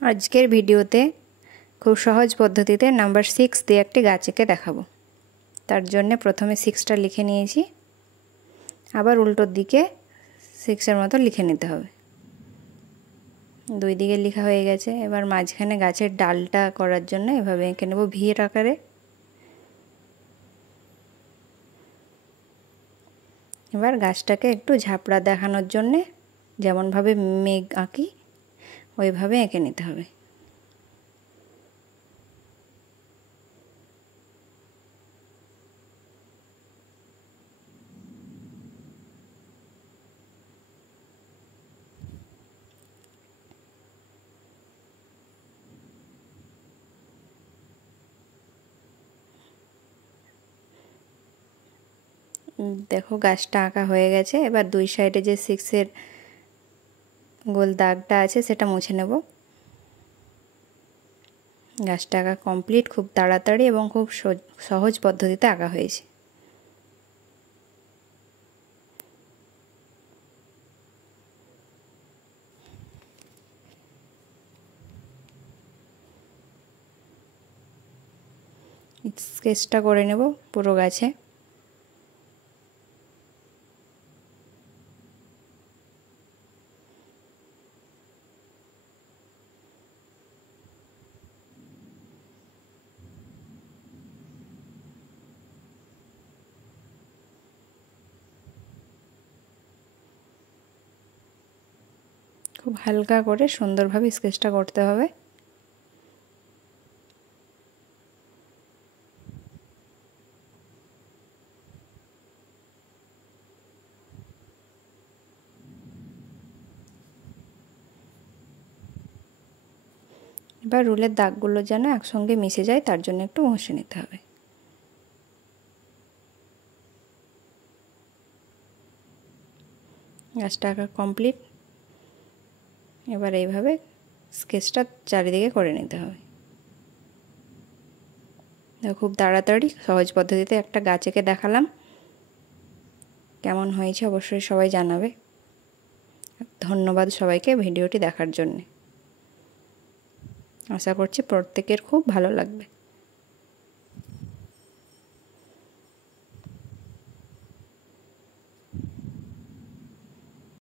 আজকের ভিডিওতে খুব সহজ পদ্ধতিতে নাম্বার 6 দিয়ে একটি গাছ এঁকে দেখাবো। তার জন্য প্রথমে 6টা লিখে নিয়েছি, আবার উল্টোর দিকে 6-এর মতো লিখে নিতে হবে। দুই দিকে লেখা হয়ে গেছে। এবার মাঝখানে গাছের ডালটা করার জন্য এভাবে এঁকে নেব ভি এর আকারে। এবার গাছটাকে একটু ঝাপড়া দেখানোর জন্য যেমনভাবে মেঘ আঁকি ওইভাবে এঁকে নিতে হবে। দেখো গাছটা আঁকা হয়ে গেছে। এবার দুই সাইডে যে 6-এর গোল দাগটা আছে সেটা মুছে নেব। গাছটা আঁকা কমপ্লিট। খুব তাড়াতাড়ি এবং খুব সহজ পদ্ধতিতে আঁকা হয়েছে। স্কেচটা করে নেব পুরো গাছে। খুব হালকা করে সুন্দরভাবে স্কেচটা করতে হবে। এবার রুলের দাগগুলো যেন একসঙ্গে মিশে যায় তার জন্য একটু ঘষে নিতে হবে। গাছটা আঁকা কমপ্লিট। এবার এইভাবে স্কেচটা চারিদিকে করে নিতে হবে। খুব তাড়াতাড়ি সহজ পদ্ধতিতে একটা গাছ এঁকে দেখালাম। কেমন হয়েছে অবশ্যই সবাই জানাবে। ধন্যবাদ সবাইকে ভিডিওটি দেখার জন্যে। আশা করছি প্রত্যেকের খুব ভালো লাগবে।